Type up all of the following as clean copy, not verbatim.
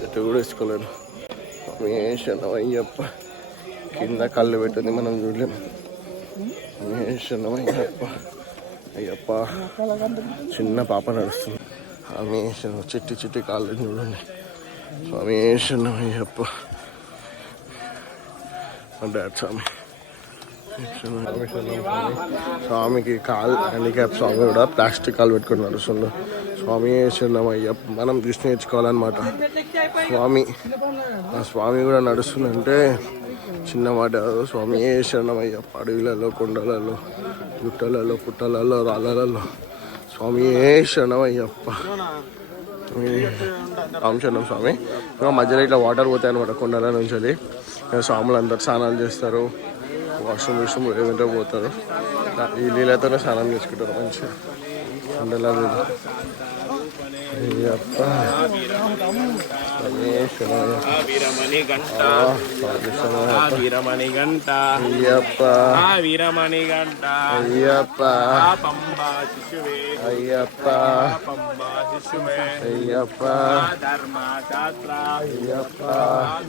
చెట్టు కూడా వేసుకోలేను. స్వామి అయ్యప్ప. కింద కళ్ళు పెట్టింది మనం చూడలేము. అయ్యప్ప అయ్యప్ప. చిన్న పాప నడుస్తుంది. స్వామి చిట్టి చిట్టి కాళ్ళు చూడండి. స్వామి అయ్యప్ప. డాడ్ స్వామి. స్వామికి కాల్ హ్యాండిక్యాప్ స్వామి కూడా ప్లాస్టిక్ కాలు పెట్టుకుని నడుస్తుండు. స్వామి అయ్యప్ప. మనం దృష్టి నేర్చుకోవాలన్నమాట. స్వామి ఆ స్వామి కూడా నడుస్తుందంటే చిన్నమాట. స్వామి అయ్యప్ప. అడవిలలో, కొండలలో, గుట్టలలో, పుట్టలలో, రాళ్ళలలో స్వామి అయ్యప్ప. రామచంద్రం స్వామి. ఇంకా మధ్యలో ఇట్లా వాటర్ పోతాయి అనమాట కొండల నుంచి. స్వాములు అందరు స్నానాలు చేస్తారు. వాష్రూమ్ ఏదంటే పోతారు. ఈ నీళ్ళతోనే స్నానం చేసుకుంటారు మంచిగా. కొండల అయ్యప్ప. వీరమణి గంట వీరమణి గంట అయ్యప్ప. వీరమణి గంట అయ్యప్ప. పంబా శిశువే అయ్యప్ప. పంబా శిశువే అయ్యప్ప. ధర్మశాస్త్ర అయ్యప్ప.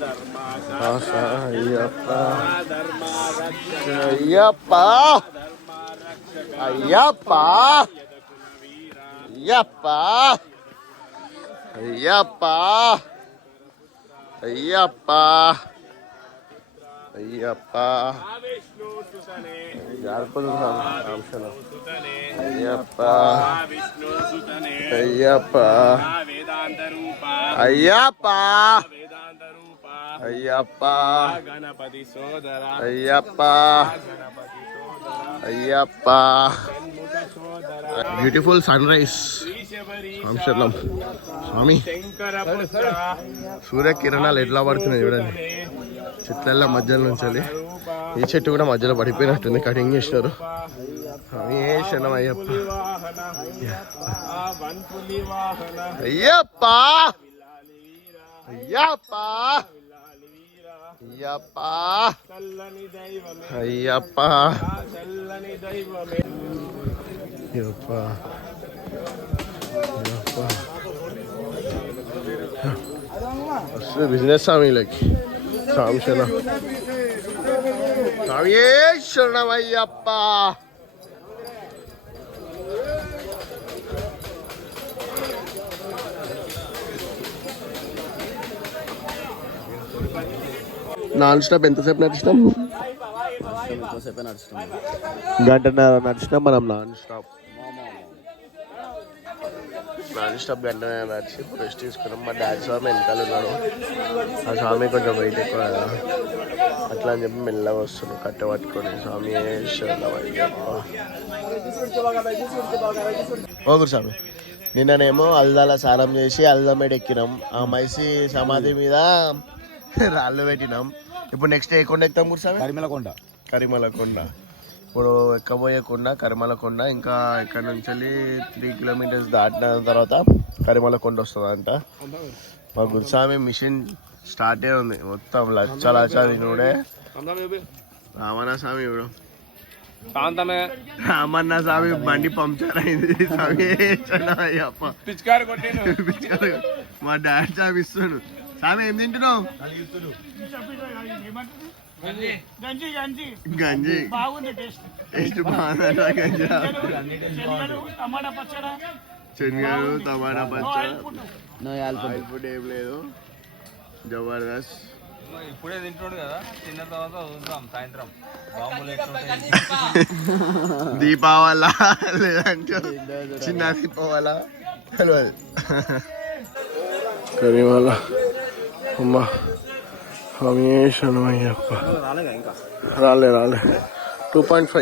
ధర్మశాస్త్ర అయ్యప్ప. ధర్మ అయ్యప్ప. అయ్యప్ప. అయ్యప్ప. అయ్యప్ప. అయ్యప్ప. అయ్యప్ప. అయ్యప్ప. అయ్యప్ప. అయ్యప్ప. అయ్యప్ప. గణపతి సోదర Ayyappa. Ayyappa. Beautiful sunrise. Swami సూర్యకిరణాలు ఎట్లా పడుతున్నాయి చూడండి. చెట్ల మధ్యలో నుంచి ఈ చెట్టు కూడా మధ్యలో పడిపోయినట్టుంది. కటింగ్ చేసినారు. స్వామి అయ్యప్ప. అయ్యప్ప. అయ్యప్ప. అయ్యప్ప. అయ్యప్ప. అయ్యప్ప. వస్తుంది బిజినెస్ స్వామిలకి. స్వామి శరణమయ్యప్ప. నాన్ స్టాప్ ఎంతసేపు నడిచినాం? గంటన్నర నడిచినాం మనం. నాన్ స్టాప్ గంటనే నడిచి ఇప్పుడు రెస్ట్ తీసుకున్నాం. మా డాడీ స్వామి వెనకాల ఉన్నాడు. ఆ స్వామి కొంచెం వెయిట్ ఎక్కువ కదా, అట్లా అని చెప్పి మెల్లగా వస్తున్నాడు కట్ట పట్టుకొని. స్వామి ఓగురు స్వామి. నిన్ననేమో అల్దాల స్నానం చేసి అల్దమేడు ఎక్కినాం. ఆ మైసి సమాధి మీద రాళ్ళు పెట్టినాం. ఇప్పుడు నెక్స్ట్ ఏ కొండ ఎక్కుతాం గురు? కరిమలకొండ. ఇప్పుడు ఎక్కబోయే కొండ కరిమలకొండ. ఇంకా ఇక్కడ నుంచి 3 కిలోమీటర్స్ దాటిన తర్వాత కరిమలకొండ వస్తుందంట. మా గురుస్వామి మిషన్ స్టార్టే ఉంది. మొత్తం లచ్చాలి నూడే. రామన్న స్వామి ఇప్పుడు రామన్న స్వామి బండి పంక్చర్ అయింది. స్వామి మా డాడీ స్వామి ఇస్తున్నాడు. స్వామి ఏం తింటున్నావు? గంజి టేస్ట్ బాగుందంట. గంజి శనగలు టమాటా పచ్చడి. ఫుడ్ ఏం లేదు. జబర్దస్త్. ఇప్పుడే తింటున్నాడు కదా, తిన్న తర్వాత చూద్దాం సాయంత్రం దీపావళ లేదంటే చిన్న దీపావళ తెలియదు. కరిమల అమ్మ అయ్యప్ప. రాలే 2.5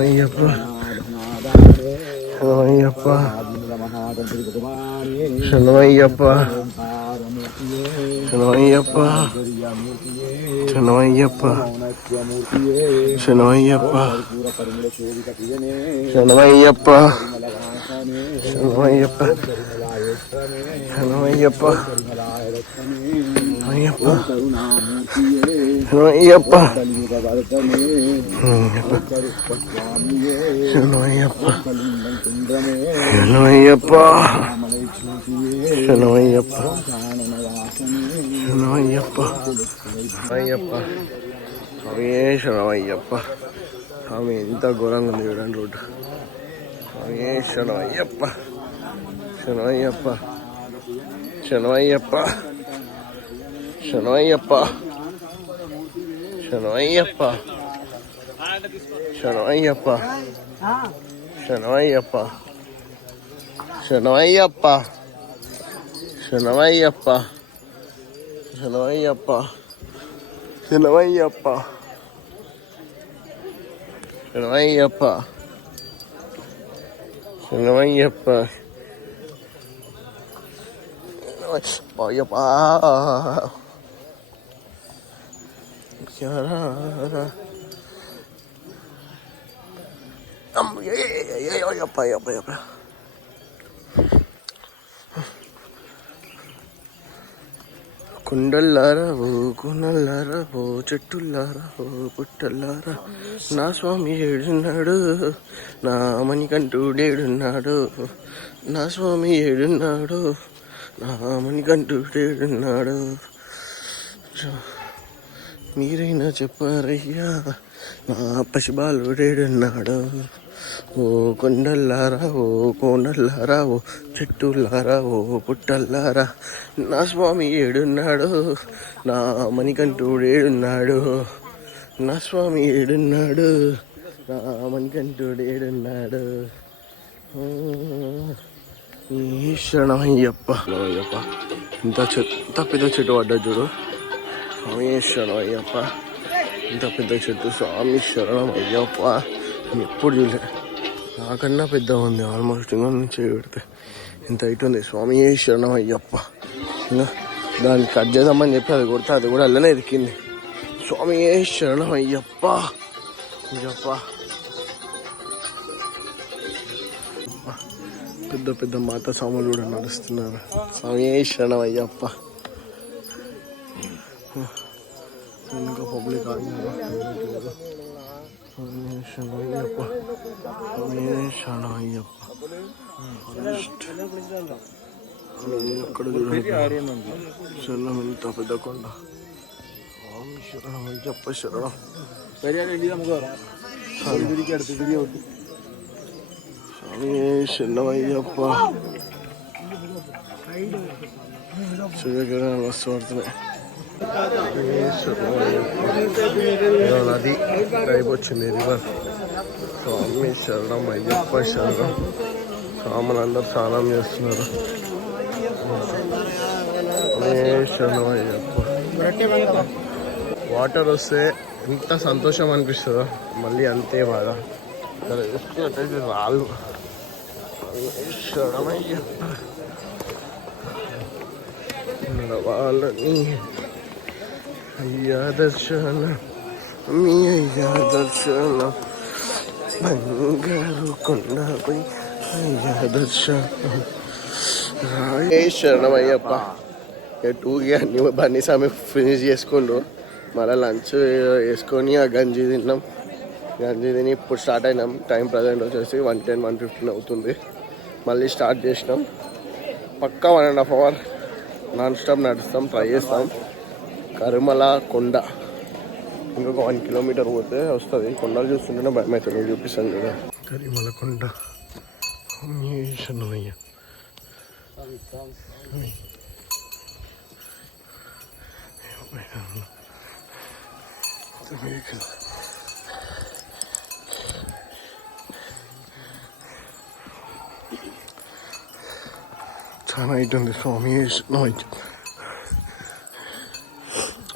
అయ్యప్ప. అయ్యప్ప. శనమయ్యప్ప. శనమయ్యప్ప. శనమయ్యప్ప. శనమయ్యప్ప. శనమయ్యప్ప. శనమయ్యప్ప. శనమయ్యప్ప. అయ్యప్ప. శరణయ్యప్ప శరణయ్యప్ప శరణయ్యప్ప శరణయ్యప్ప శరణయ్యప్ప అయ్యప్ప స్వామి శరణయ్యప్ప స్వామి ఎంత ఘోరంగా ఉంది చూడండి రోడ్డు స్వామి శరణయ్యప్ప శరణయ్యప్ప శరణయ్యప్ప శరణయ్యప్ప శరణయ్యప్ప శరణయ్యప్ప శరణయ్యప్ప శరణయ్యప్ప శరణయ్యప్ప శరణయ్యప్ప శరణయ్యప్ప శరణయ్యప్ప శరణయ్యప్ప అయ్యప్ప అయ్యప్ప కుండల్లారా ఓ కునల్లారా ఓ చెట్టుల్లారా ఓ పుట్టల్లారా నా స్వామి ఏడున్నాడు నా మణికంఠుడేడున్నాడు నా స్వామి ఏడున్నాడు నా మణికంఠుడేడున్నాడు మీరైనా చెప్పారయ్యా నా పసిబాలుడేడున్నాడు ఓ కొండల్లారా ఓ కోనల్లారా ఓ చెట్టుల్లారా ఓ పుట్టల్లారా నా స్వామి ఏడున్నాడు నా మణికంఠుడేడున్నాడు నా స్వామి ఏడున్నాడు నా మణికంఠుడేడున్నాడు శరణయ్యప్ప అయ్యప్ప ఇంత పెద్ద చెట్టు పడ్డా చూడు స్వామి శరణం అయ్యప్ప ఇంత పెద్ద చెట్టు స్వామి శరణం అయ్యప్ప ఎప్పుడు చూడలే నాకన్నా పెద్ద ఉంది ఆల్మోస్ట్ ఇంకా నుంచి పెడితే ఇంత హైట్ ఉంది స్వామి శరణం అయ్యప్ప ఇంకా దాన్ని కట్ చేద్దామని చెప్పి అది కొడితే అది కూడా అల్లనే ఎరికింది స్వామి శరణం అయ్యప్ప అయ్యప్ప పెద్ద పెద్ద మాత స్వాములు కూడా నడుస్తున్నారు స్వామి శరణం అయ్యప్ప ఇంకా పబ్లిక్ ఆగినారు శరణయ్యప్ప శరణయ్యప్ప అక్కడ చూడండి శరణం ఎంత పెద్ద కొండ శరణం అయ్యప్ప శరణం స్వామి శరణమయ్యప్ప సూర్యకిరణాలు వస్తూ పడుతున్నాయి నది టైప్ వచ్చింది రివర్ స్వామి శరణం అయ్యప్ప శరణం స్వాములందరూ స్నానం చేస్తున్నారు శరణం అయ్యప్ప వాటర్ వస్తే ఎంత సంతోషం అనిపిస్తుందో మళ్ళీ అంతే బాధ చూసుకున్నట్టయితే రాళ్ళు శరణం అయ్యప్ప నడవాలని అయ్యా దర్శన మీ అయ్యా దర్శన బంగారు కొండపై అయ్యా దర్శన శరణం అయ్యప్ప టూకి అన్ని బన్నీ సామి ఫినిష్ చేసుకుండు మళ్ళీ లంచ్ వేసుకొని ఆ గంజి తిన్నాం గంజి తిని ఇప్పుడు స్టార్ట్ అయినాం టైం ప్రజెంట్ వచ్చేసి 1:10 1:15 అవుతుంది మళ్ళీ స్టార్ట్ చేసినాం పక్కా 1.5 hours నాన్ స్టాప్ నడుస్తాం ట్రై చేస్తాం కరిమల కొండ ఇంకొక 1 kilometer పోతే వస్తుంది కొండలు చూస్తుంటేనే భయం అవుతుంది చూపిస్తాను కదా కరిమల కొండ శరణమయ్య చాలా అవుతుంది స్వామి శరణమయ్య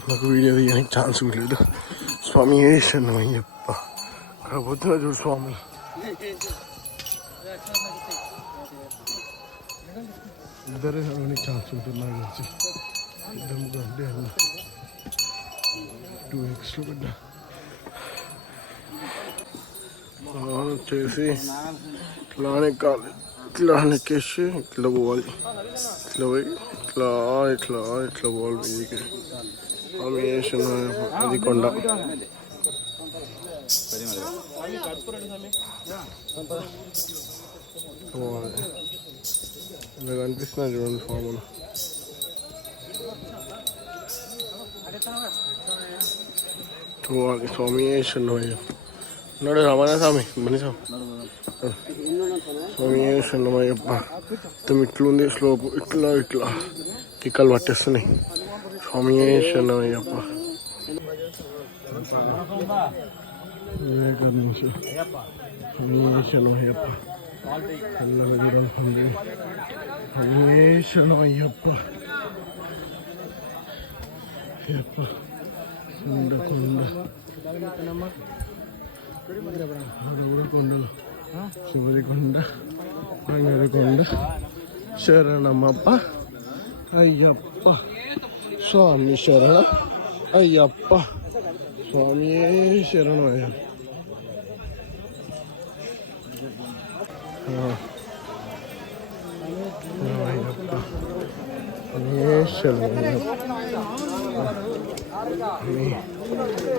నాకు వీడియో తీయడానికి ఛాన్స్ లేదు స్వామి శరణమయ్యప్ప కాకపోతే చూడు స్వామి ఇద్దరే ఛాన్స్ ఉంటుంది నాకు తెలిసి ఇద్దరు అంటే అన్న 2x బిడ్డ వచ్చేసి ఇట్లానే కాదు ఇట్లా ఎక్కేసి ఇట్లా పోవాలి ఇట్లా పోయి ఇట్లా ఇట్లా ఇట్లా పోవాలి మీదికి స్వామి శరణమయ్యప్ప. అది కొండ. ఇలా కనిపిస్తున్నాయి చూడండి స్వాములు. స్వామి శరణమయ్యప్ప. ఉన్నాడు రమణ స్వామి మనీ స్వామి శరణమయ్యప్ప. మొత్తం ఇట్లుంది స్లోపు, ఇట్లా ఇట్లా టిక్కలు పట్టేస్తున్నాయి. స్వామి శరణమయ్యప్ప. శరణమయ్యప్ప. శరణమయ్యప్ప. కొండలు శివరికొండ, బంగారుకొండ. శరణమప్ప అయ్యప్ప. స్వామి శరణ అయ్యప్ప. స్వామి శరణమయ్యప్ప.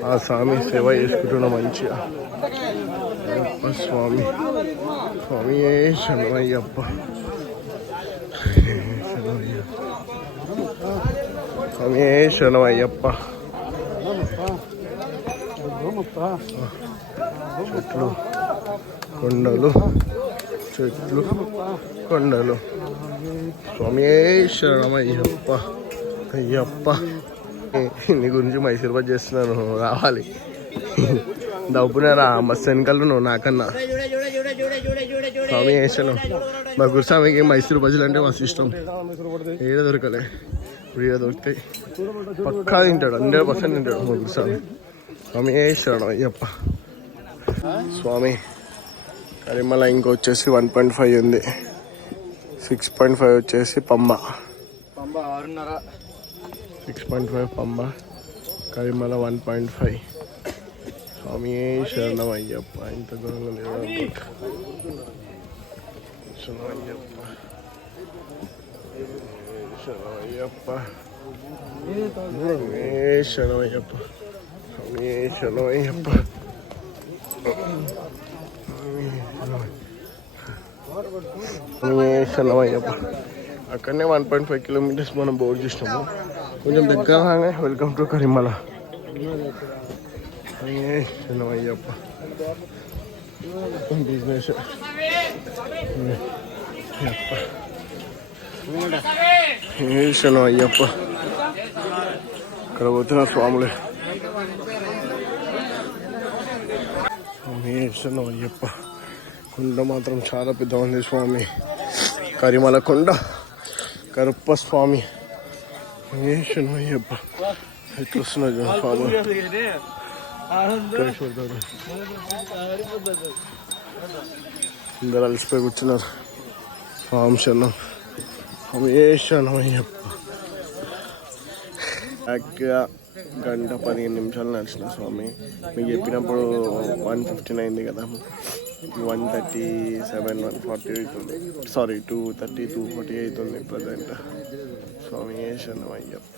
ఆ స్వామి సేవ చేసుకుంటున్నా మంచిగా. స్వామి స్వామి శరణమయ్యప్ప. స్వామి శరణమయ్యప్ప. చెట్లు కొండలు, చెట్లు కొండలు. స్వామి శరణమయ్యప్ప. అయ్యప్ప నీ గురించి మైసూర్బాద్ చేస్తున్నాను, రావాలి. దవ్వునారా మస్తు వెనకాల నువ్వు నాకన్నా. స్వామి వేసాను. మా గురుస్వామికి మైసూర్ బజ్జీలు అంటే మస్తు ఇష్టం. ఏడ దొరకలే, వీడ దొరుకుతాయి. పక్కా తింటాడు, 100% తింటాడు మా గురుస్వామి. స్వామి వేసాడు అయ్యప్ప. స్వామి కరిమల ఇంకొచ్చేసి 1.5 ఉంది. 6.5 వచ్చేసి పంబ. 6.5 పంబ. కరిమల 1.5. స్వామి శరణం అయ్యప్ప. ఇంత దూరంలో లేదు. శరణం అయ్యప్ప. శరణం అయ్యప్ప. శరణం అయ్యప్ప. స్వామి శరణం అయ్యప్ప. శరణం అయ్యప్ప. అక్కడనే 1.5 కిలోమీటర్స్ మనం బోర్డు చూసినాము. కొంచెం దగ్గర రాగానే వెల్కమ్ టు కరిమల. శరణం అయ్యప్ప. బిజినెస్ శరణం అయ్యప్ప. ఇక్కడ పోతున్న స్వాములే. శరణం అయ్యప్ప. కొండ మాత్రం చాలా పెద్ద ఉంది స్వామి. కరిమల కొండ, కరుప్ప స్వామి. శరణం అయ్యప్ప. ఎట్లా వస్తున్నారు స్వామి. అందరు అలసిపోయి కూర్చున్నారు. స్వామి శరణం. స్వామి శరణం అయ్యప్ప. యాక్చువల్గా 1:15 నిమిషాలు నడిచిన స్వామి. మీకు చెప్పినప్పుడు 1:15 అయింది కదా. 1:37, 1:40 అవుతుంది. సారీ 2:30, 2:40 అవుతుంది ప్రజెంట్. స్వామి శరణం అయ్యప్ప.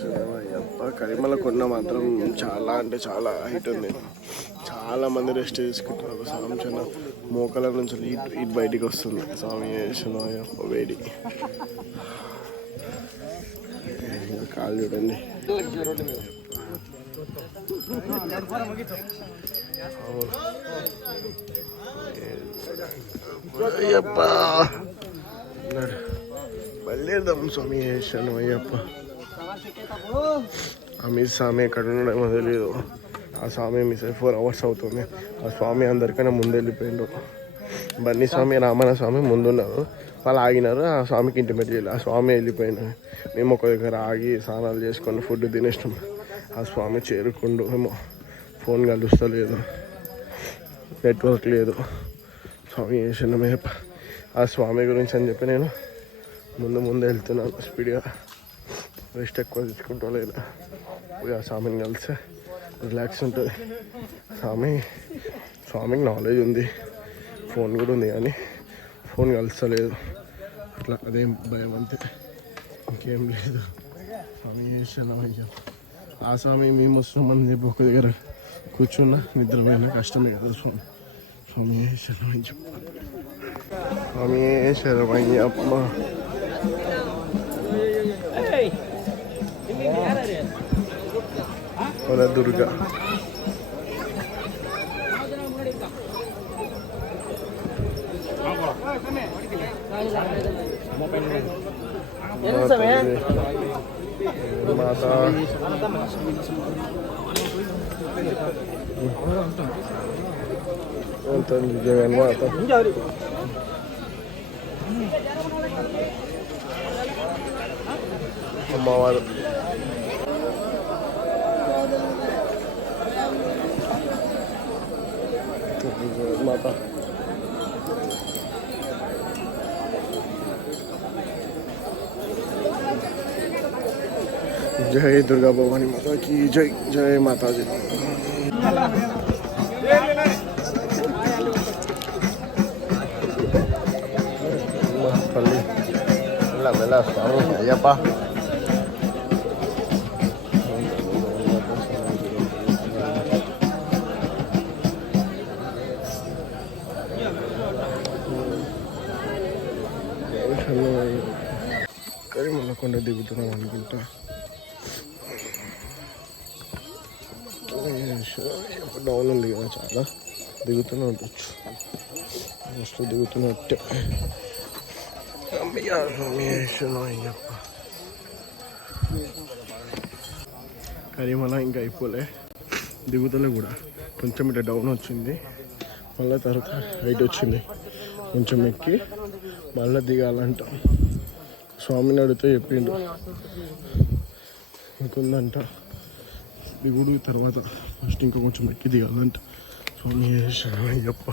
శరణం అయ్యప్ప. కరిమల కొండ మాత్రం చాలా అంటే చాలా హైట్ ఉంది. చాలా మంది రెస్ట్ తీసుకుంటున్నారు. స్వామి శరణం మోకాల నుంచి ఇటు బయటికి వస్తుంది. స్వామి శరణం అయ్యప్ప. వేడి కాలు చూడండి. అయ్యప్ప బయలుదేరదాం. స్వామి శరణం అయ్యప్ప. అమిత్ స్వామి ఎక్కడ ఉండడమో తెలియదు. ఆ స్వామి మిస్ 4 hours అవుతుంది. ఆ స్వామి అందరికన్నా ముందు వెళ్ళిపోయిండు. బన్నీ స్వామి, రామణ స్వామి ముందున్నారు. వాళ్ళు ఆగినారు. ఆ స్వామికి ఇంటిమేట్ చేయాలి. ఆ స్వామి వెళ్ళిపోయినా మేము ఒక దగ్గర ఆగి స్నానాలు చేసుకొని ఫుడ్ తినేసినాం. ఆ స్వామి చేరుకుండు ఏమో. ఫోన్ కలుస్తలేదు, నెట్వర్క్ లేదు. స్వామి శరణమే. ఆ స్వామి గురించి అని చెప్పి నేను ముందు వెళ్తున్నాను స్పీడ్గా. రెస్ట్ ఎక్కువ తీసుకుంటా లేదు. ఆ స్వామిని కలిస్తే రిలాక్స్ ఉంటుంది. స్వామికి నాలెడ్జ్ ఉంది, ఫోన్ కూడా ఉంది, కానీ ఫోన్ కలుస్తలేదు. అట్లా అదేం భయం అంతే. ఇంకేం లేదు. స్వామి శరణమయ్య. ఆ స్వామి మేము వస్తున్నామని చెప్పి ఒక దగ్గర కూర్చున్నా నిద్రపోయినా కష్టమే కదా స్వామి. స్వామి శరణమయ్య. స్వామి శరణమయ్యప్ప. మన దుర్గా మాతా జగన్ మాత అమ్మవారు మాత जय दुर्गा भवानी माता की जय. जय माता जी. మెల్ల స్వామి అయ్యప్ప. కరిమల్లకొండ దిగుతున్నాం అనుకుంటా. డౌన్ ఉంది కదా చాలా, దిగుతూనే ఉండొచ్చు. మస్తు దిగుతున్నట్టే. అయ్యప్ప. కరిమల ఇంకా అయిపోలే, దిగుతలే కూడా. కొంచెం ఇట్లా డౌన్ వచ్చింది, మళ్ళీ తర్వాత హైట్ వచ్చింది. కొంచెం ఎక్కి మళ్ళీ దిగాలంట. స్వామిని అడిగితే చెప్పిండు ఇంకుందంట దిగుడు తర్వాత. ఫస్ట్ ఇంకా కొంచెం ఎక్కి దిగాలంట. స్వామి శరణమయ్యప్ప.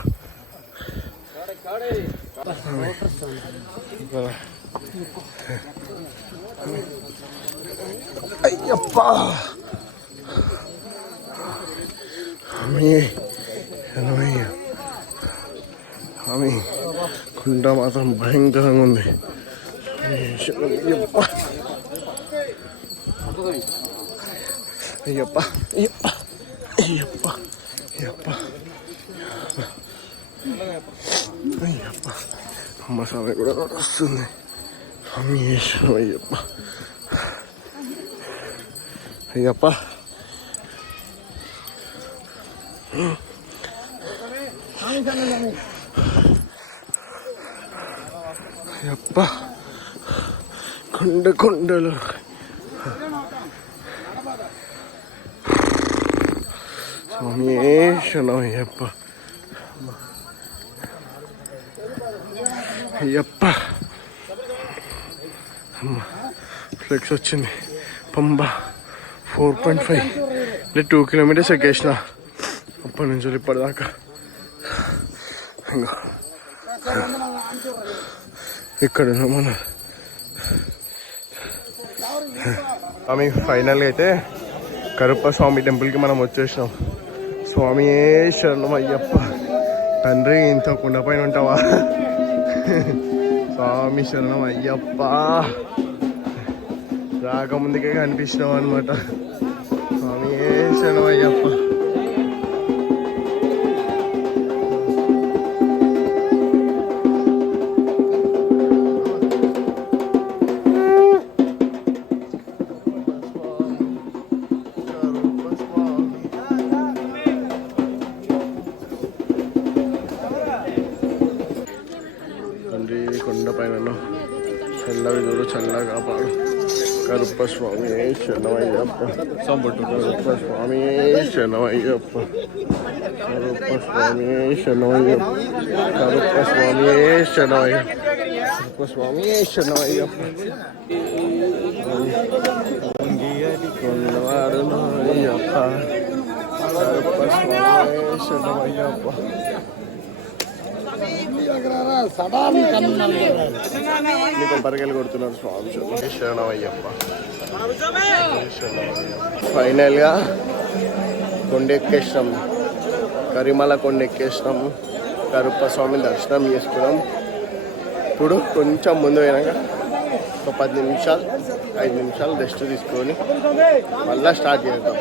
అయ్యప్ప స్వామి శరణమయ్య. స్వామి కొండ మాత్రం భయంకరంగా ఉంది. అయ్యప్ప అయ్యప్ప అయ్యప్ప అయ్యప్ప అయ్యప్ప అయ్యప్ప. అమ్మ స్వామి కూడా వస్తుంది. స్వామి అయ్యప్ప అయ్యప్ప. అయ్యప్ప కొండ కొండలు. స్వామి శరణమయ్యప్ప. అయ్యప్ప ఫ్లెక్స్ వచ్చింది. పంబ 4.5 అంటే 2 కిలోమీటర్స్ ఎక్కేసిన అప్పటి నుంచి ఇప్పటిదాకా. ఇంకా ఇక్కడ మన స్వామి ఫైనల్గా అయితే కరుప్ప స్వామి టెంపుల్కి మనం వచ్చేసినాం. స్వామి శరణం అయ్యప్ప. తండ్రి ఇంత కొండ పైన ఉంటావా? స్వామి శరణం అయ్యప్ప. రాకముందుకే కనిపించినావు అనమాట. స్వామి శరణం అయ్యప్ప. కొండ పైన చల్లవి చూడు, చల్లగా కాపాడు. కరుప్ప స్వామి శరణమయ్యప్ప. కరుప్ప స్వామి శరణమయ్యప్ప. కరుప్ప స్వామి శరణమయ్యప్ప. కరుప్ప స్వామి శరణమయ్యప్ప. కరుప్ప స్వామి శరణమయ్యప్ప. కొండవాడు అయ్యప్ప. కరుప్ప స్వామి శరణమయ్యప్ప. పరిగెలు కొడుతున్నారు స్వామి శరణమయ్యప్ప. ఫైనల్ గా కొండెక్కేసినాం, కరిమల కొండెక్కేసినాం. కరుప్ప స్వామి దర్శనం చేసుకున్నాం. ఇప్పుడు కొంచెం ముందు పోయినాక ఒక 5 నిమిషాలు రెస్ట్ తీసుకొని మళ్ళీ స్టార్ట్ చేద్దాం.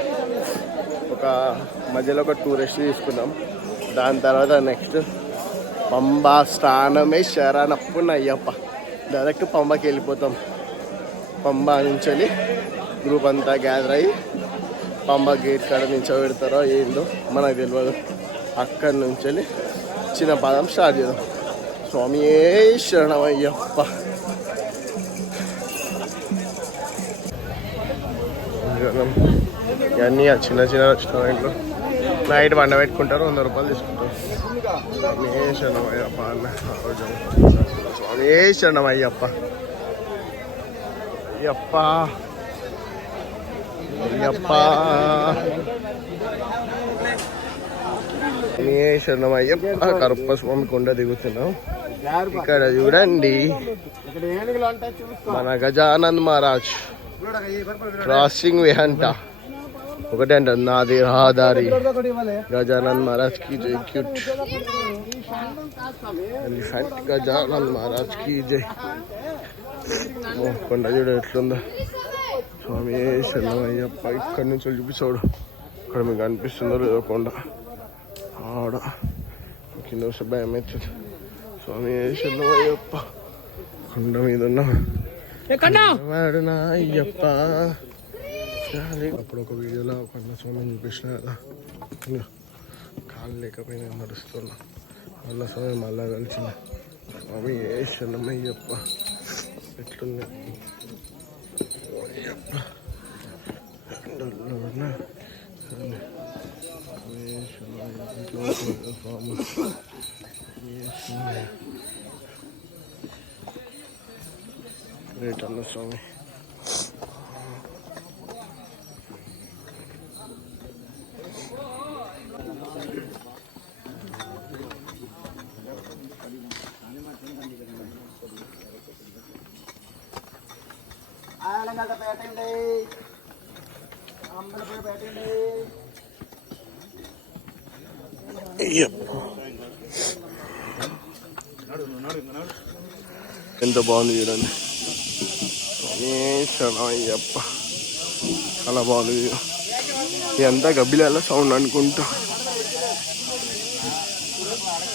మధ్యలో ఒక 2 రెస్ట్ తీసుకుందాం. దాని తర్వాత నెక్స్ట్ పంబా స్నానమే శరణప్పుడు అయ్యప్ప డైరెక్ట్ పంబాకి వెళ్ళిపోతాం. పంబా నుంచి వెళ్ళి గ్రూప్ అంతా గ్యాదర్ అయ్యి పంబా గేట్ కాడ నించోబెడతారో ఏందో మనకు తెలియదు. అక్కడి నుంచి వెళ్ళి చిన్న పాదం స్టార్ట్ చేద్దాం. స్వామియే శరణమయ్యప్ప. ఇవన్నీ చిన్న రెస్టారెంట్లు నైట్ వండబెట్టుకుంటారు, 100 రూపాయలు తీసుకుంటారు. స్వామియే శరణమయ్యప్ప అన్న స్వామియే శరణమయ్యప్ప. అయ్యప్ప అయ్యప్ప స్వామియే శరణమయ్యప్ప. కరుప్ప స్వామి కొండ దిగుతున్నాం. ఇక్కడ చూడండి మన గజానంద్ మహారాజ్ క్రాసింగ్ వే అంట. ఒకటే అంట నాది రహదారి. గజానంద్ మహారాజ్ కి జై. క్యూట్ ఎలిఫెంట్ గజానంద్ మహారాజ్ కి జై. కొండ చూడ ఎట్లుందో. స్వామి శరణమయ్యప్ప. ఇక్కడి నుంచి చూపిస్తాడు. ఇక్కడ మీకు అనిపిస్తుందో లేదో కొండ ఆడ కింద వస్తే భయం అవుతుంది. స్వామి శరణమయ్యప్ప. కొండ మీద ఉన్న వాడునా అయ్యప్ప. అప్పుడు ఒక వీడియోలో కన్న స్వామిని చూపించిన కదా, కాళ్ళు లేకపోయినా నడుస్తున్నా. అన్న స్వామి మళ్ళా కలిసిన. స్వామి ఏ శరణమయ్యప్ప. ఎట్లుంది అయ్యప్ప. గ్రేట్ అన్న స్వామి. ఎంత బాగుంది చూడండి. శరణమయ్యప్ప. చాలా బాగుంది. ఇదంతా గబ్బిలాల సౌండ్ అనుకుంటా.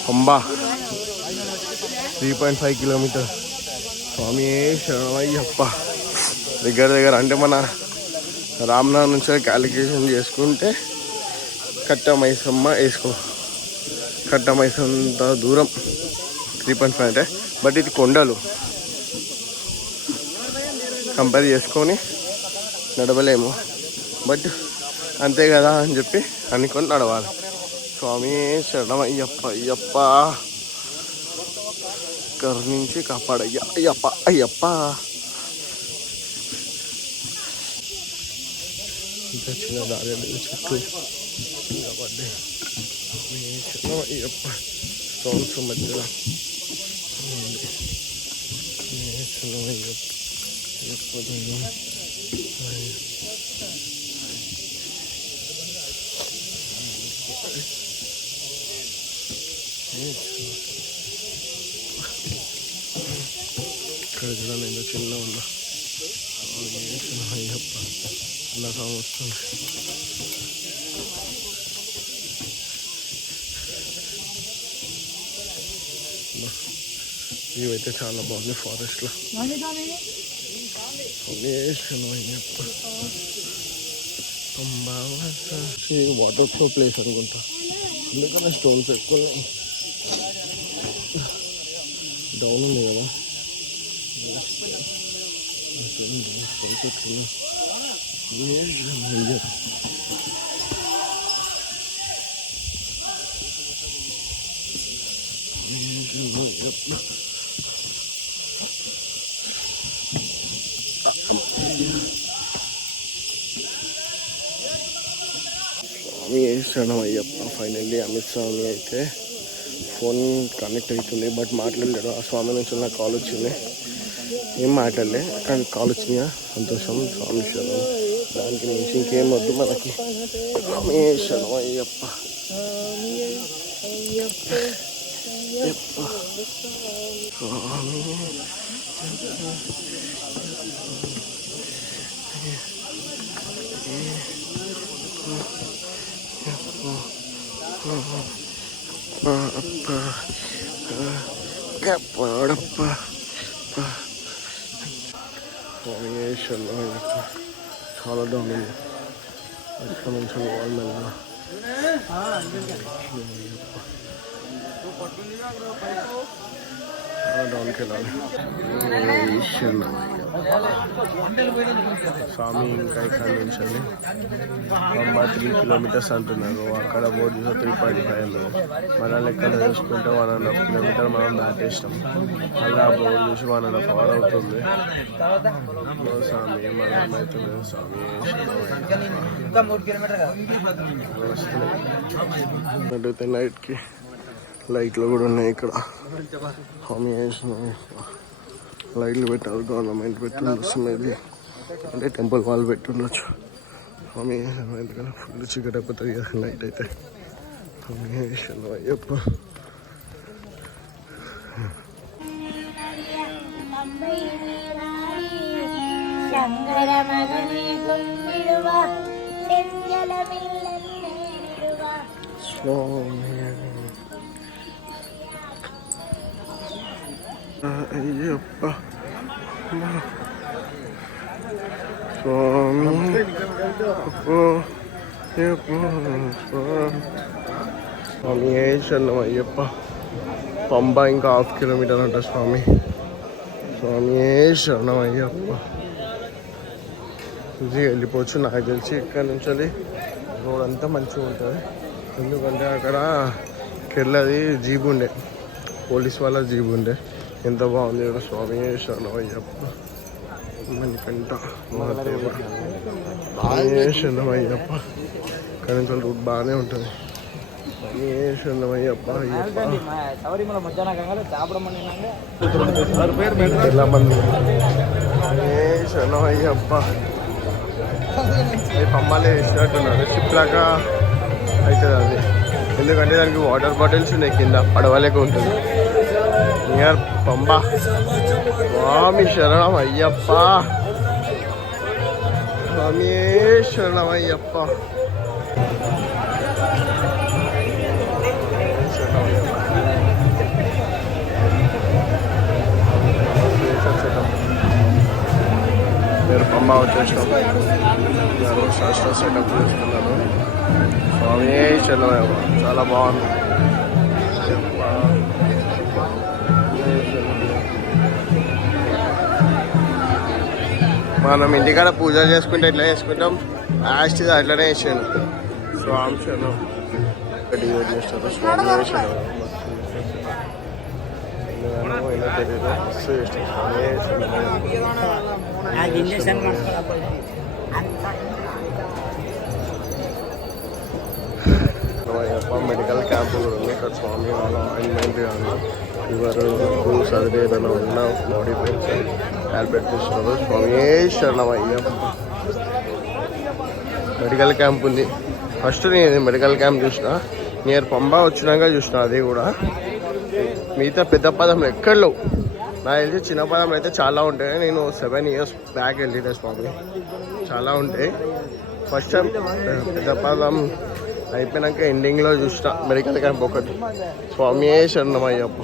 పంబా 3.5 కిలోమీటర్. స్వామి శరణమయ్యప్ప. దగ్గర అంటే మన రామ్నగర్ నుంచి క్యాలిక్యులేషన్ చేసుకుంటే కట్టమైసమ్మ కట్టమైసంత దూరం 3.5 అంటే. బట్ ఇది కొండలు కంపేర్ చేసుకొని నడవలేము. బట్ అంతే కదా అని చెప్పి అనుకొని నడవాలి. స్వామి శరణమయ్యప్ప. అయ్యప్ప కరుణించి కాపాడయ్యా. అయ్యప్ప అయ్యప్ప. ఇంకా చిన్న దారి చుట్టూ కాబట్టి శరణమయ్యప్ప. స్టోన్స్ మధ్యలో శరణమయ్యప్ప. ఇక్కడ చూడండి ఎంత చిన్న ఉన్నా. అయ్యప్ప అలా వస్తుంది. ఇవైతే చాలా బాగుంది ఫారెస్ట్ లో. వాటర్ ఫ్లో ప్లేస్ అనుకుంటా, ఎందుకన్నా స్టోన్స్ ఎక్కువ డౌన్ ఉంది కదా. స్టోన్స్ ఎక్కువ. స్వామి శరణమయ్యప్ప. ఫైనల్లీ అమిత్ స్వామి అయితే ఫోన్ కనెక్ట్ అవుతుంది బట్ మాట్లాడలేడు. ఆ స్వామి నుంచి నాకు కాల్ వచ్చింది, ఏం మాట్లాడలే కానీ కాల్ వచ్చిందా సంతోషం. స్వామి శరణం, దానికి మించి ఇంకేం వద్దు మనకి. స్వామి శరణమయ్యప్ప. స్వామి చాలా డౌన్ ఉంది. ఇక్కడ నుంచి పోవాలి మెల్లగా. డౌన్కి వెళ్ళాలి. స్వామి ఇంకా ఇక్కడ నుంచి పంబా 3 కిలోమీటర్స్ అంటున్నారు. అక్కడ బోర్డు చూసా 3.5 మన లెక్కలు చూసుకుంటే 1.5 కిలోమీటర్ మనం దాటేసినాం. అలా బోర్డు చూసి 1.5 అవర్ అవుతుంది. స్వామి మనం ఏమవుతుంది స్వామి అడిగితే నైట్కి లైట్లు కూడా ఉన్నాయి ఇక్కడ. స్వామి లైట్లు పెట్టారు, గవర్నమెంట్ పెట్టుండొచ్చు, మేబీ అంటే టెంపుల్ వాళ్ళు పెట్టుండొచ్చు. స్వామి ఎందుకంటే ఫుల్ చీకటి అయిపోతుంది కదా నైట్ అయితే. స్వామి అయ్యప్ప అయ్యప్ప స్వామి స్వామి శరణం అయ్యప్ప. పంబా ఇంకా 1/2 కిలోమీటర్ అంట స్వామి. స్వామి శరణం అయ్యప్ప. ఇది వెళ్ళిపోవచ్చు నాకు తెలిసి. ఇక్కడ నుంచి రోడ్ అంతా మంచిగా ఉంటుంది. ఎందుకంటే అక్కడ కేరళది జీబు ఉండే, పోలీస్ వాళ్ళ జీబు ఉండే. ఎంత బాగుంది ఇక్కడ. స్వామి శరణం అయ్యప్ప. మనకంట శరణం అయ్యప్ప. ఇక్కడ నుంచి రూట్ బాగానే ఉంటుంది. శరణం అయ్యప్ప. ఎలా మంది శరణం అయ్యప్ప. పంబాలే వేసినట్టున్నారు. షిప్ లాగా అవుతుంది అది. ఎందుకంటే దానికి వాటర్ బాటిల్స్ ఉన్నాయి కింద, పడవలేక ఉంటుంది. నియర్ పంబా. స్వామి శరణం అయ్యప్ప. స్వామి శరణం అయ్యప్ప. మీరు పంబా వచ్చేసినాం. శాస్త్ర సెటప్ చేస్తున్నారు. స్వామి శరణం అయ్యప్ప. చాలా బాగుంది. మనం ఇంటికాడ పూజ చేసుకుంటే ఎట్లా చేసుకుంటాం, లాస్ట్ అట్లనే వేసాను. స్వామి శరణం డివైడ్ చేస్తారు. స్వామి శరణం తెలియదు. మస్తు చేస్తాం. స్వామి మెడికల్ క్యాంపు కూడా ఉంది ఇక్కడ. స్వామి వాళ్ళ ఆయింట్మెంట్ కానీ ఫీవర్ రూల్స్ అది ఏదైనా ఉన్నా బాడీ పెయిన్స్ టాబ్లెట్ ఇస్తున్నారు. స్వామి శరణం అయ్యప్ప. మెడికల్ క్యాంప్ ఉంది. ఫస్ట్ నేను మెడికల్ క్యాంప్ చూసిన, నియర్ పంబా వచ్చినాక చూసిన. అది కూడా మిగతా పెద్ద పదంలో ఎక్కడ లేవు. నాకు తెలిసి చిన్న పదంలో అయితే చాలా ఉంటాయి. నేను 7 years బ్యాక్ వెళ్ళిన స్వామి. చాలా ఉంటాయి. ఫస్ట్ టైం పెద్ద పదం అయిపోయినాక ఎండింగ్లో చూసిన మెడికల్ క్యాంప్ ఒకటి. స్వామి శరణం అయ్యప్ప.